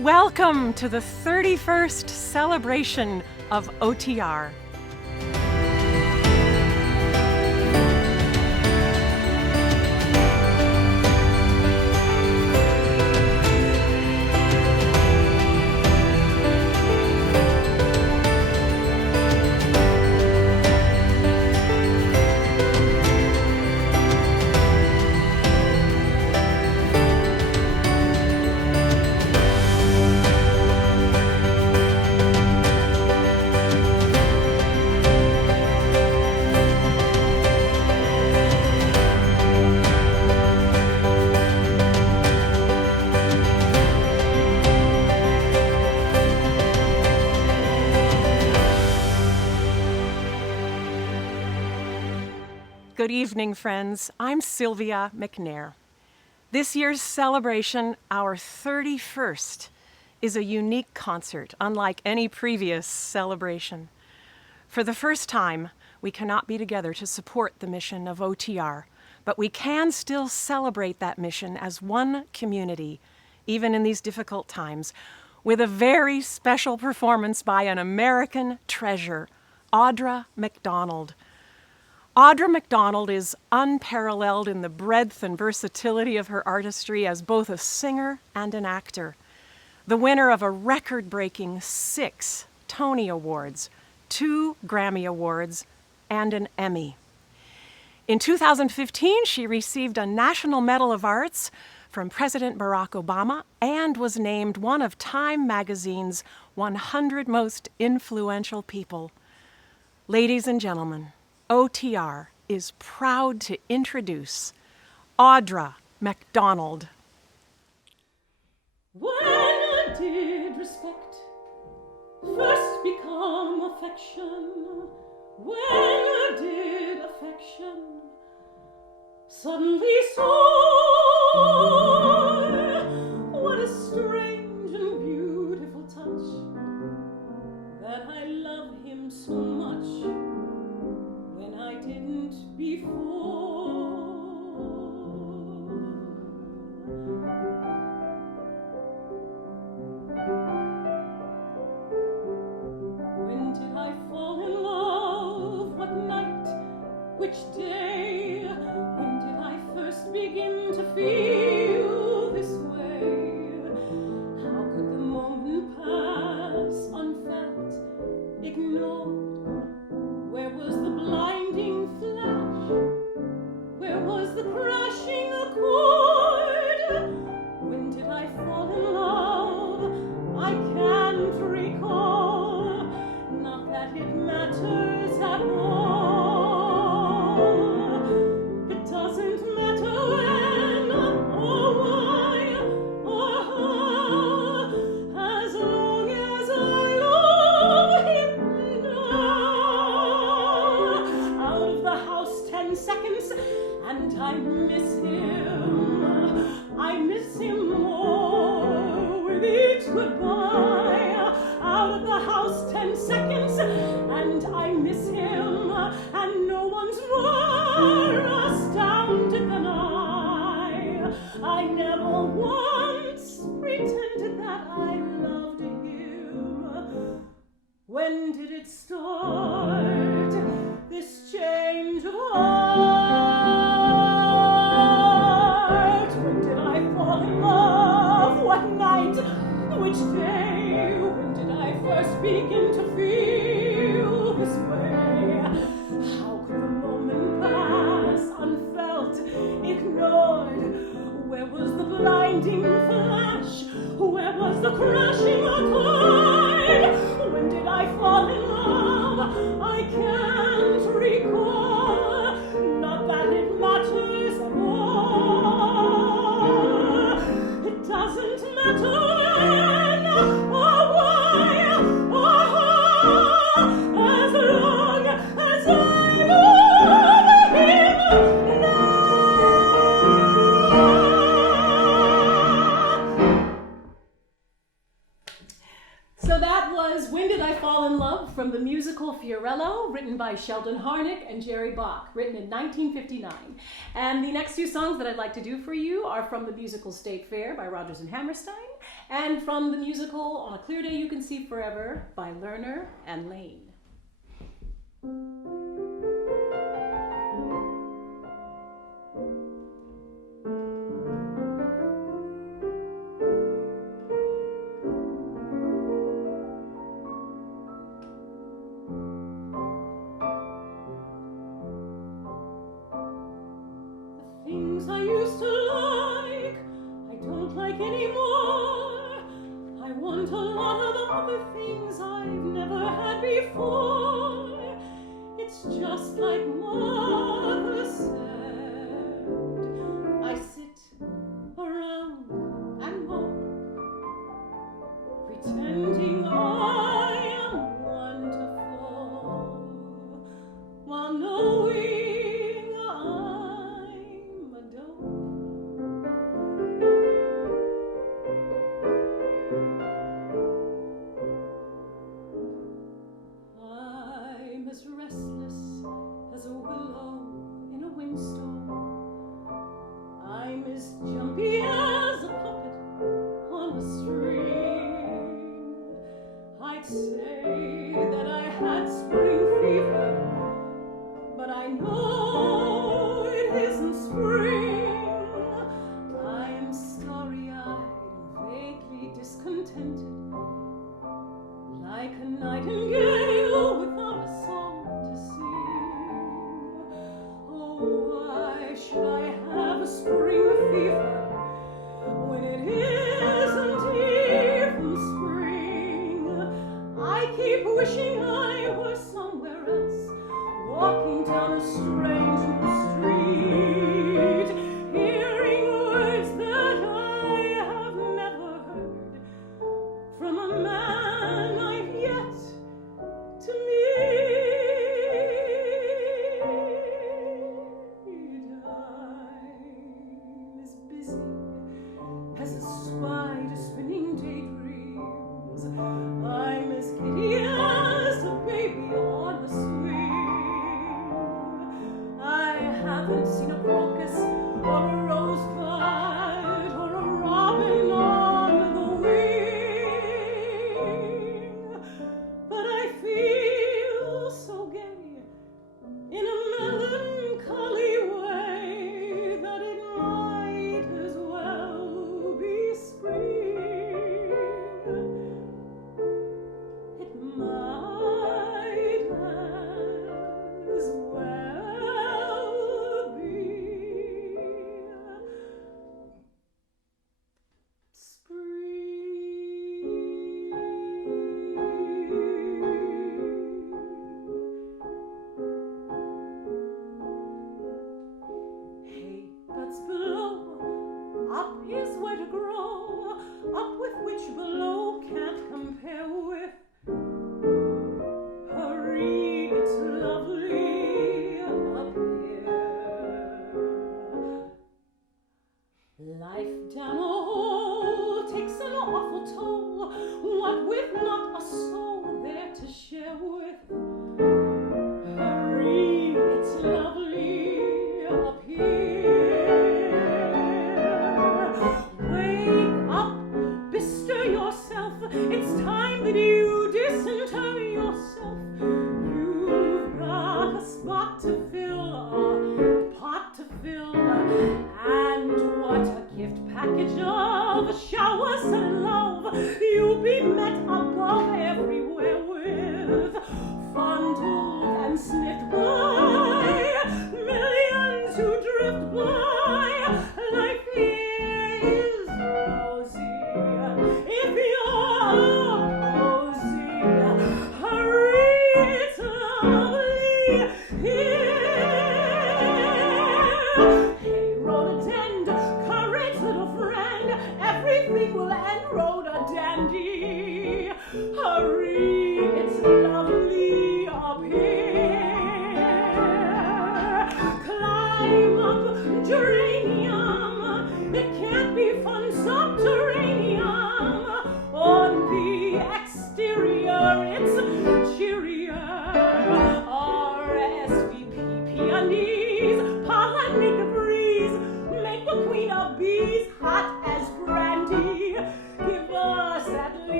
Welcome to the 31st celebration of OTR. Good evening, friends. I'm Sylvia McNair. This year's celebration, our 31st, is a unique concert, unlike any previous celebration. For the first time, we cannot be together to support the mission of OTR, but we can still celebrate that mission as one community, even in these difficult times, with a very special performance by an American treasure, Audra McDonald. Audra McDonald is unparalleled in the breadth and versatility of her artistry as both a singer and an actor. The winner of a record-breaking 6 Tony Awards, 2 Grammy Awards, and an Emmy. In 2015, she received a National Medal of Arts from President Barack Obama and was named one of Time magazine's 100 most influential people. Ladies and gentlemen, OTR is proud to introduce Audra McDonald. When did respect first become affection? When did affection suddenly soar? What a strange and beautiful touch, that I love him so much when I didn't before. When did I fall in love? What night? Which day? When did I first begin to feel this way? How could the moment pass unfelt, ignored? Where was the blinding flash? Where was the crashing accord? When did I fall in love? I can't recall. Not that it matters at all. It doesn't matter when or why or how, as long as I love him now. Out of the house 10 seconds, and I miss him. I miss him more with each goodbye. Out of the house 10 seconds, and I miss him, and no one's more astounded than I. I never once pretended that I loved him. When did it start, this change of heart? When did I fall in love? What night? Which day? When did I first begin to feel this way? How could the moment pass unfelt, ignored? Where was the blinding flash? Where was the crashing accord? When did I fall in love? I can't recall. Not that it matters at all. It doesn't matter when or why or how, So that was When Did I Fall in Love from the musical Fiorello, written by Sheldon Harnick and Jerry Bach, written in 1959. And the next two songs that I'd like to do for you are from the musical State Fair by Rodgers and Hammerstein, and from the musical On a Clear Day You Can See Forever by Lerner and Lane. Things I used to like, I don't like anymore. I want a lot of other things I've never had before. It's just like Mother said. I sit around and mope, pretending I am wonderful, while knowing jumpy as a puppet on a string. I'd say that I had spring fever, but I know it isn't spring. I'm starry-eyed, vaguely discontented, like a nightingale without a song to sing. Oh, why should I have a spring fever when it isn't even spring? I keep wishing I were somewhere else, walking down a strange new street, hearing words that I have never heard from a man I've yet to meet. As a spider spinning daydreams, I'm as giddy as a baby on a swing. I haven't seen a crocus or a rosebud or a robin on the wing, but I feel so gay in a melancholy way that it might as well be spring.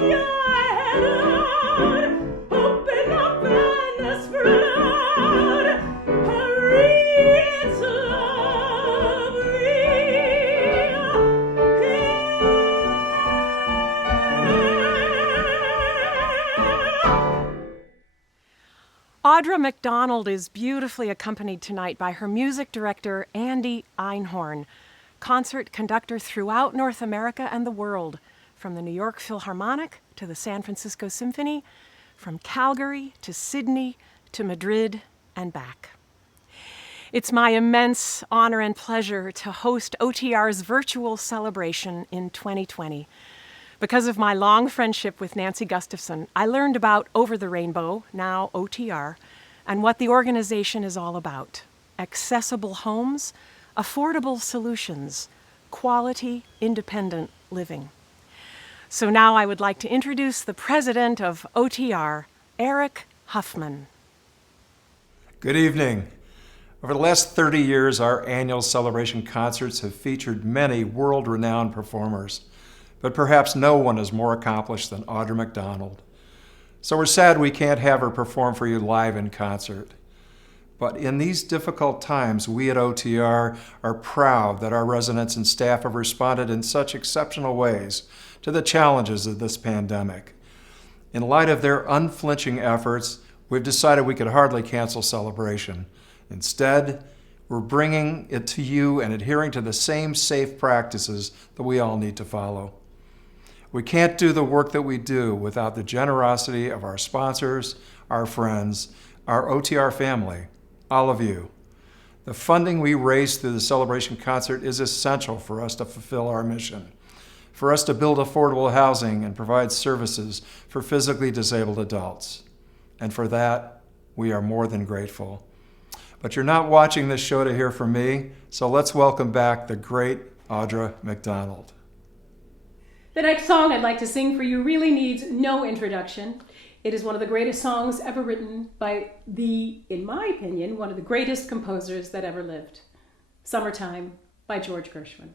your head out, open up and spread her its Audra McDonald is beautifully accompanied tonight by her music director, Andy Einhorn, concert conductor throughout North America and the world, from the New York Philharmonic to the San Francisco Symphony, from Calgary to Sydney to Madrid and back. It's my immense honor and pleasure to host OTR's virtual celebration in 2020. Because of my long friendship with Nancy Gustafson, I learned about Over the Rainbow, now OTR, and what the organization is all about: accessible homes, affordable solutions, quality, independent living. So now I would like to introduce the president of OTR, Eric Huffman. Good evening. Over the last 30 years, our annual celebration concerts have featured many world-renowned performers, but perhaps no one is more accomplished than Audra McDonald. So we're sad we can't have her perform for you live in concert. But in these difficult times, we at OTR are proud that our residents and staff have responded in such exceptional ways to the challenges of this pandemic. In light of their unflinching efforts, we've decided we could hardly cancel celebration. Instead, we're bringing it to you and adhering to the same safe practices that we all need to follow. We can't do the work that we do without the generosity of our sponsors, our friends, our OTR family, all of you. The funding we raise through the celebration concert is essential for us to fulfill our mission, for us to build affordable housing and provide services for physically disabled adults. And for that, we are more than grateful. But you're not watching this show to hear from me, so let's welcome back the great Audra McDonald. The next song I'd like to sing for you really needs no introduction. It is one of the greatest songs ever written by in my opinion, one of the greatest composers that ever lived. Summertime by George Gershwin.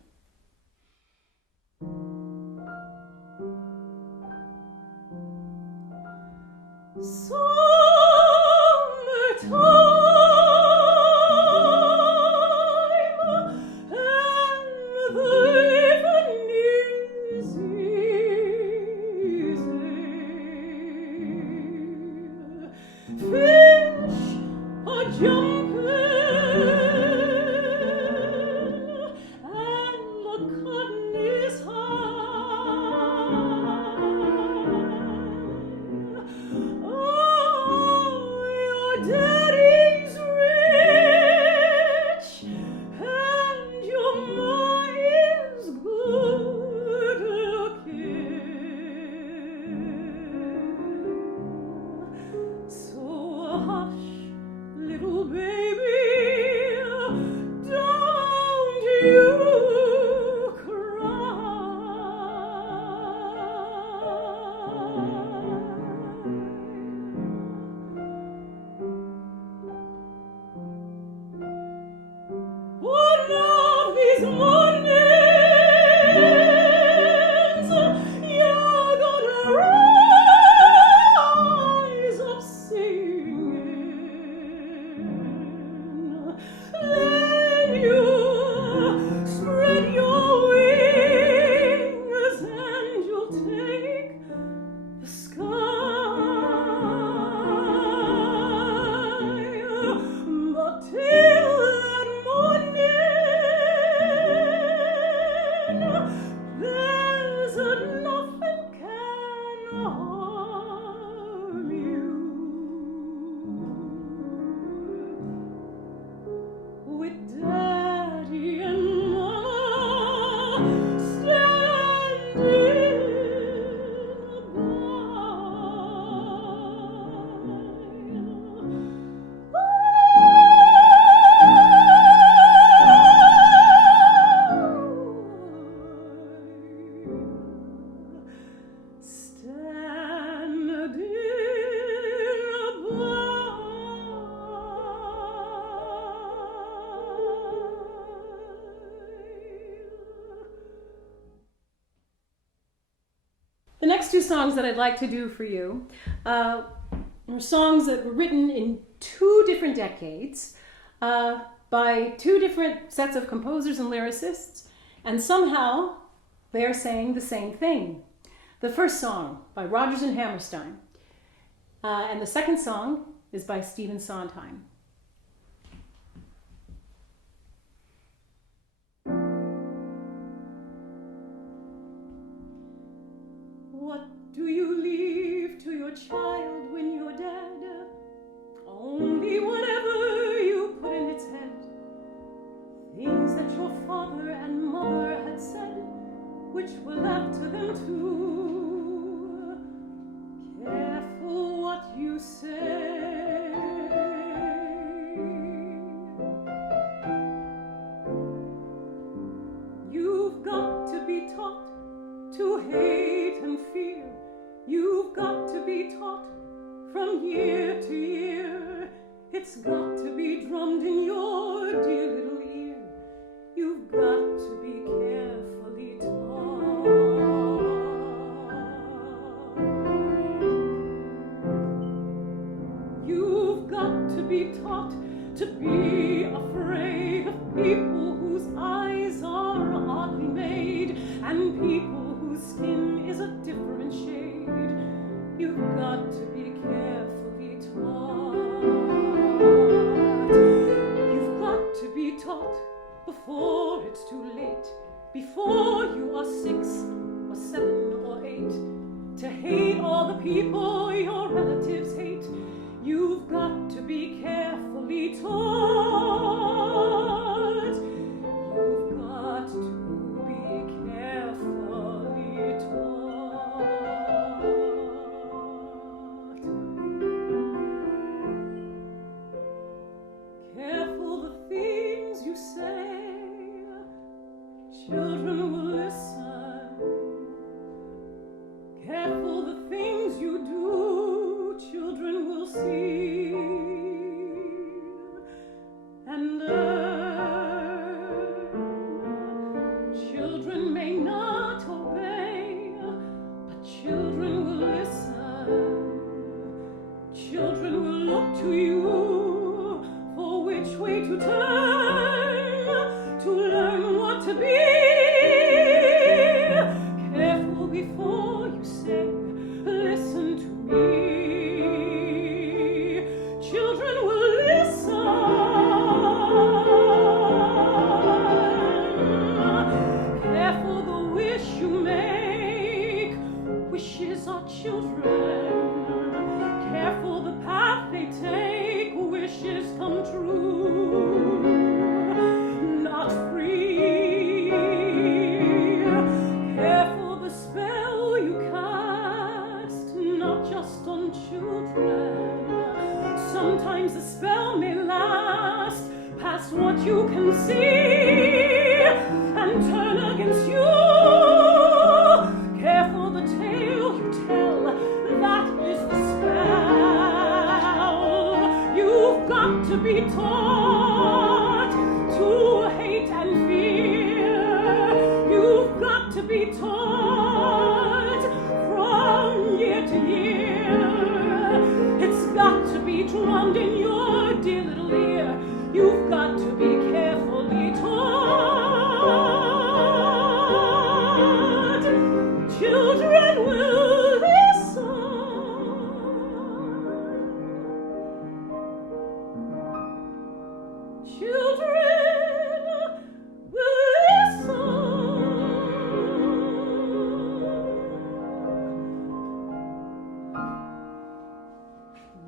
songs that I'd like to do for you are songs that were written in 2 different decades by 2 different sets of composers and lyricists, and somehow they're saying the same thing. The first song by Rodgers and Hammerstein, and the second song is by Stephen Sondheim. What do you leave to your child when you're dead? Only whatever you put in its head. Things that your father and mother had said, which were left to them too. Careful what you say. You've got to be taught to hate and fear. You've got to be taught from year to year. It's got to be drummed in your dear little ear. You've got to be carefully taught. You've got to be taught to be afraid of people whose eyes are oddly made and people whose skin is a different shade. You've got to be carefully taught. You've got to be taught before it's too late, before you are 6 or 7 or 8, to hate all the people your relatives hate. You've got to be carefully taught. You've got to be carefully taught. Careful the things you say, children will listen. Careful the things you do, children will see and learn. Children may not obey, but children will listen. Children will look to you for which way to turn, to learn what to be. Careful before you say, listen to me. Children will listen. Careful the wish you make. Wishes are children. Careful the path they take. Wishes come true, not free. Careful the spell you cast, not just on children. Sometimes the spell may last past what you can see and turn against you. Careful the tale you tell, that is the spell. You've got to be taught to hate and fear. You've got to be taught from year to year. It's got to be drummed in your dear little ear. You've got to be carefully taught. Children will listen. Children will listen.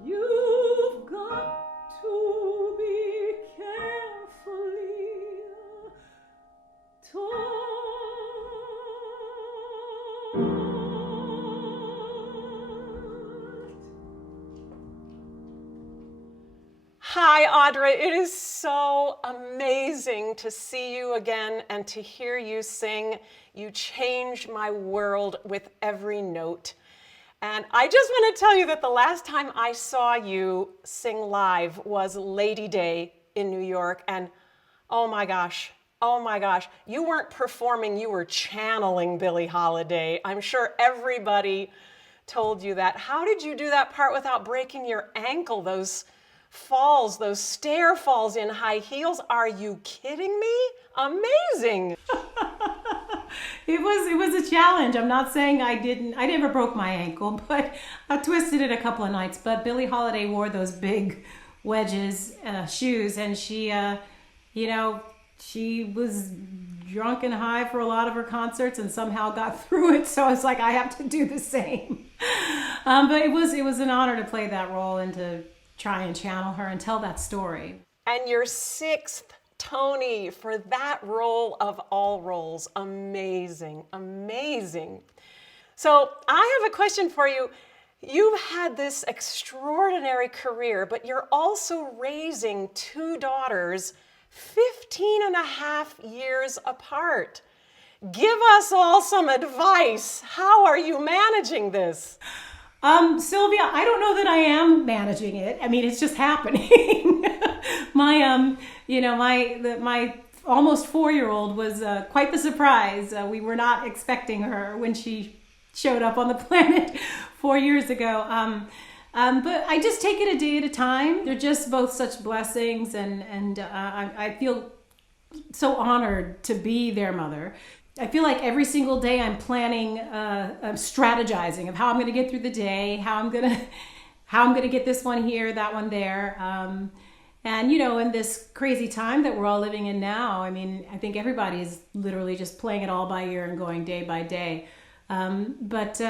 You've got to be carefully taught. Hi, Audra. It is so amazing to see you again and to hear you sing. You change my world with every note. And I just want to tell you that the last time I saw you sing live was Lady Day in New York. And oh my gosh, you weren't performing, you were channeling Billie Holiday. I'm sure everybody told you that. How did you do that part without breaking your ankle? Those falls, those stair falls in high heels. Are you kidding me? Amazing. It was a challenge. I'm not saying I never broke my ankle, but I twisted it a couple of nights. But Billie Holiday wore those big wedges shoes, and she was drunk and high for a lot of her concerts and somehow got through it. So I was like, I have to do the same. But it was an honor to play that role and to try and channel her and tell that story. And your 6th Tony for that role of all roles. Amazing, amazing. So I have a question for you. You've had this extraordinary career, but you're also raising 2 daughters 15 and a half years apart. Give us all some advice. How are you managing this? Sylvia, I don't know that I am managing it. I mean, it's just happening. My almost 4-year-old was quite the surprise. We were not expecting her when she showed up on the planet 4 years ago. But I just take it a day at a time. They're just both such blessings, and I feel so honored to be their mother. I feel like every single day I'm planning, I'm strategizing of how I'm going to get through the day, how I'm going to get this one here, that one there. And in this crazy time that we're all living in now, I mean, I think everybody is literally just playing it all by ear and going day by day. But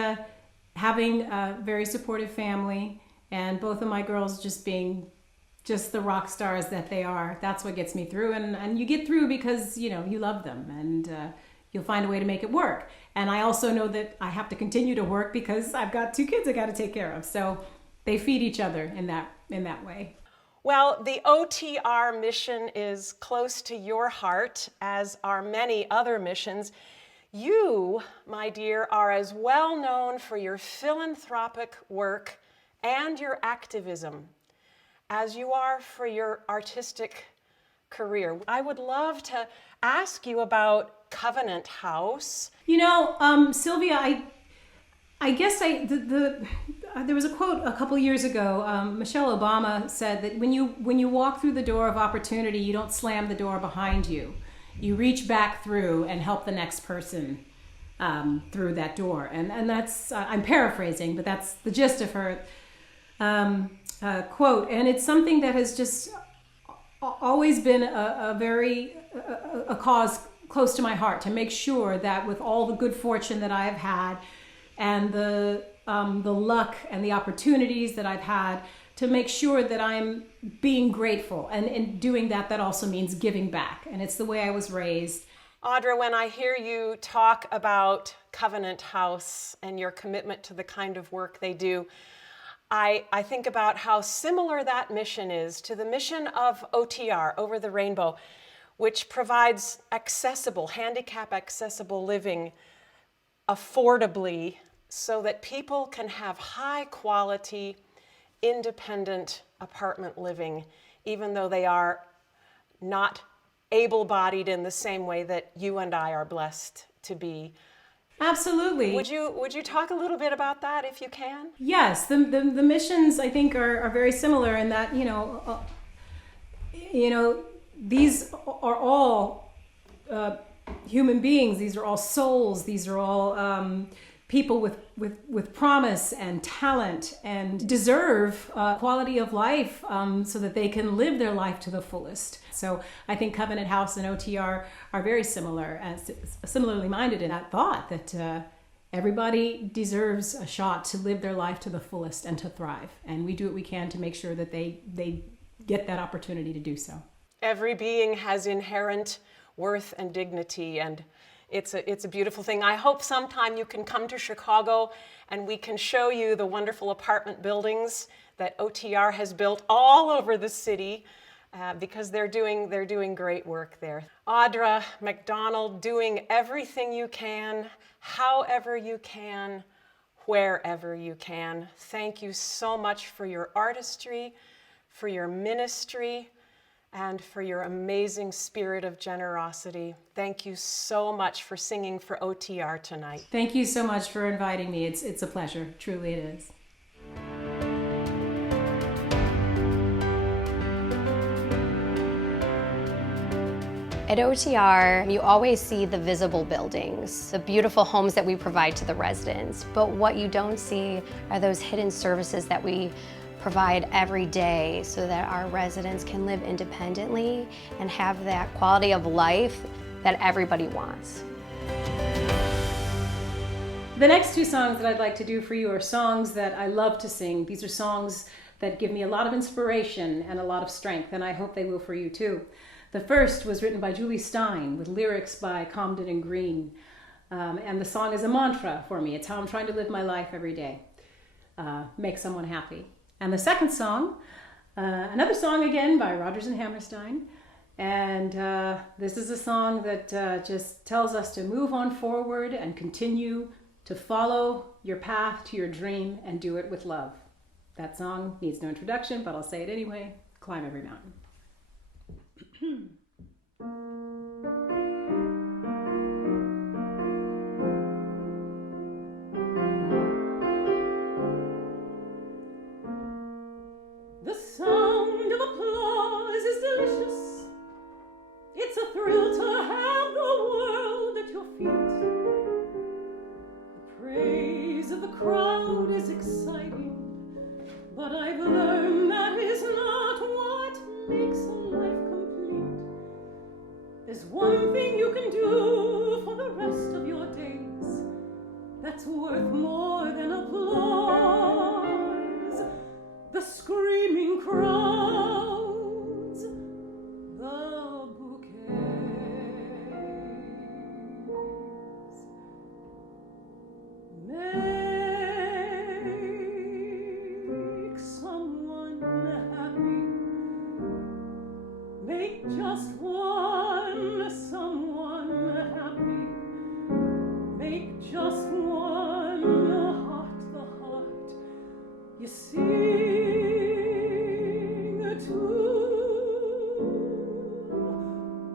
having a very supportive family and both of my girls just being just the rock stars that they are, that's what gets me through. And you get through because, you love them, and you'll find a way to make it work. And I also know that I have to continue to work because I've got 2 kids I got to take care of. So they feed each other in that way. Well, the OTR mission is close to your heart, as are many other missions. You, my dear, are as well known for your philanthropic work and your activism as you are for your artistic career. I would love to ask you about Covenant House. Sylvia, I guess there was a quote a couple years ago. Michelle Obama said that when you walk through the door of opportunity, you don't slam the door behind you. You reach back through and help the next person through that door. And that's, I'm paraphrasing, but that's the gist of her quote. And it's something that has just always been a cause close to my heart, to make sure that with all the good fortune that I have had and the luck and the opportunities that I've had, to make sure that I'm being grateful. And in doing that, that also means giving back. And it's the way I was raised. Audra, when I hear you talk about Covenant House and your commitment to the kind of work they do, I think about how similar that mission is to the mission of OTR, Over the Rainbow, which provides accessible, handicap-accessible living affordably so that people can have high-quality, independent apartment living, even though they are not able-bodied in the same way that you and I are blessed to be. Absolutely. Would you talk a little bit about that if you can? Yes, the missions I think are very similar in that these are all human beings. These are all souls. These are all people with promise and talent and deserve quality of life so that they can live their life to the fullest. So I think Covenant House and OTR are very similar and similarly minded in that thought that everybody deserves a shot to live their life to the fullest and to thrive. And we do what we can to make sure that they get that opportunity to do so. Every being has inherent worth and dignity, and it's a beautiful thing. I hope sometime you can come to Chicago and we can show you the wonderful apartment buildings that OTR has built all over the city because they're doing great work there. Audra McDonald, doing everything you can, however you can, wherever you can. Thank you so much for your artistry, for your ministry, and for your amazing spirit of generosity. Thank you so much for singing for OTR tonight. Thank you so much for inviting me. It's a pleasure. Truly it is. At OTR, you always see the visible buildings, the beautiful homes that we provide to the residents, but what you don't see are those hidden services that we provide every day so that our residents can live independently and have that quality of life that everybody wants. The next two songs that I'd like to do for you are songs that I love to sing. These are songs that give me a lot of inspiration and a lot of strength, and I hope they will for you too. The first was written by Julie Stein with lyrics by Comden and Green. And the song is a mantra for me. It's how I'm trying to live my life every day. Make someone happy. And the second song, another song again by Rodgers and Hammerstein. And this is a song that just tells us to move on forward and continue to follow your path to your dream and do it with love. That song needs no introduction, but I'll say it anyway. Climb every mountain. The sound of applause is delicious. It's a thrill to have the world at your feet. The praise of the crowd is exciting, but I've learned that is not what makes a life complete. There's one thing you can do for the rest of your days that's worth more than applause. The screaming crowds, the bouquets. Make someone happy. Make just one someone happy. Make just one heart the heart. You sing to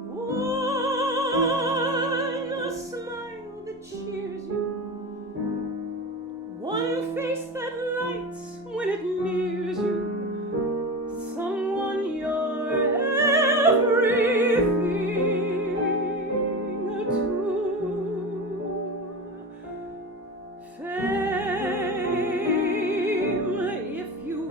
one smile that cheers you, one face that lights when it nears you, someone you're everything to. Fame, if you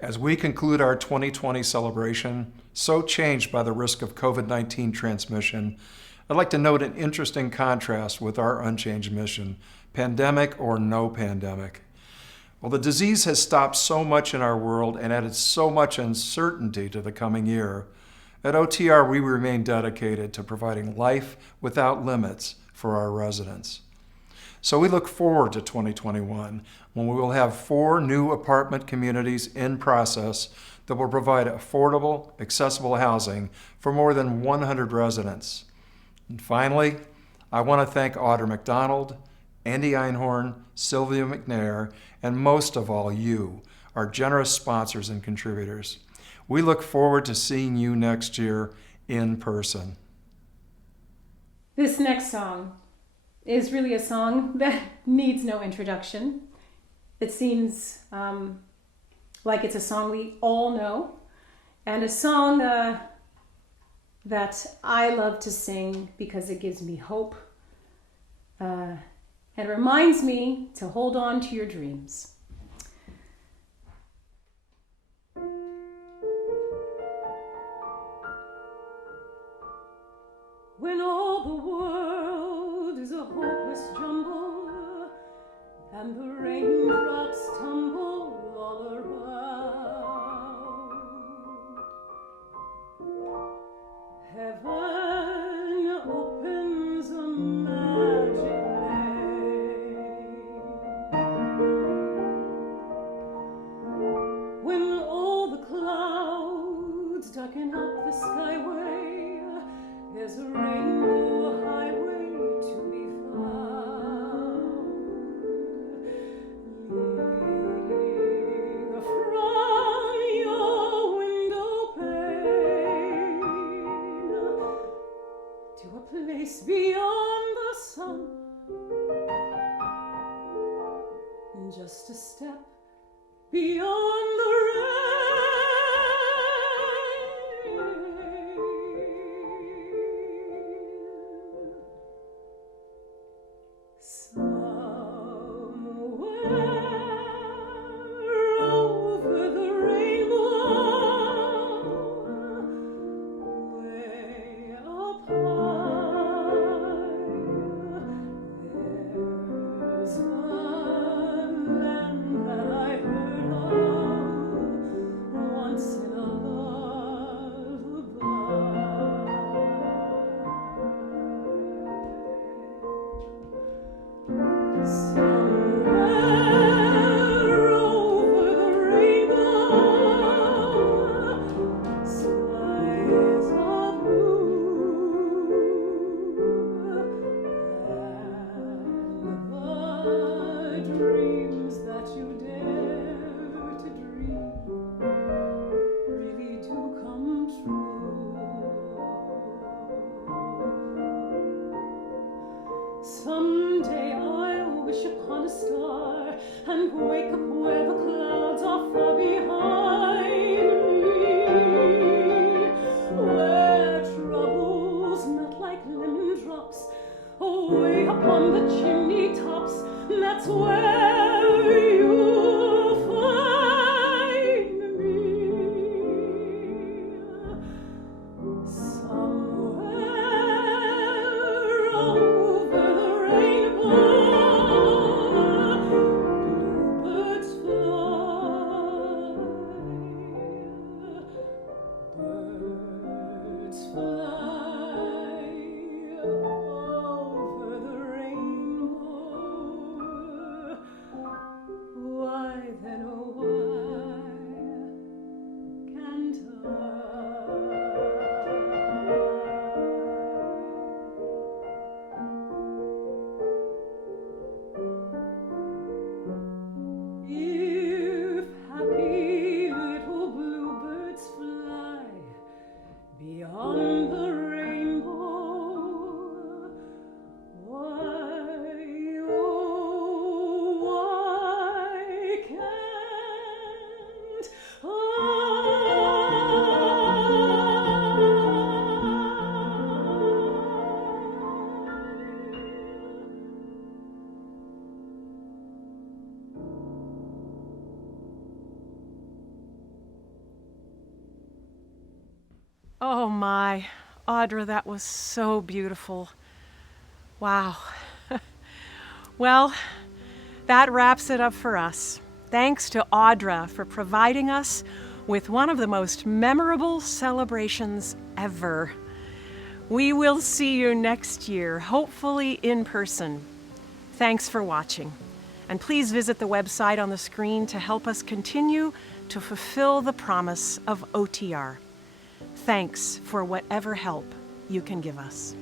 As we conclude our 2020 celebration, so changed by the risk of COVID-19 transmission, I'd like to note an interesting contrast with our unchanged mission, pandemic or no pandemic. Well, the disease has stopped so much in our world and added so much uncertainty to the coming year. At OTR, we remain dedicated to providing life without limits for our residents. So we look forward to 2021, when we will have 4 new apartment communities in process that will provide affordable, accessible housing for more than 100 residents. And finally, I want to thank Audra McDonald, Andy Einhorn, Sylvia McNair, and most of all you, our generous sponsors and contributors. We look forward to seeing you next year in person. This next song is really a song that needs no introduction. It seems like it's a song we all know, and a song that I love to sing because it gives me hope and reminds me to hold on to your dreams. When all the world is a hopeless jumble and the raindrops tumble all around, heaven opens a magic lane. When all the clouds darken up the skyway, there's a rainbow highway to be found, leading from your window pane to a place beyond the sun, just a step beyond the rain. Someday I'll wish upon a star and wake up where the clouds are far behind me, where troubles melt like lemon drops away upon the chimney tops. That's where you'll find me. Somewhere over the rainbow, bluebirds fly. Oh my, Audra, that was so beautiful. Wow. Well, that wraps it up for us. Thanks to Audra for providing us with one of the most memorable celebrations ever. We will see you next year, hopefully in person. Thanks for watching. And please visit the website on the screen to help us continue to fulfill the promise of OTR. Thanks for whatever help you can give us.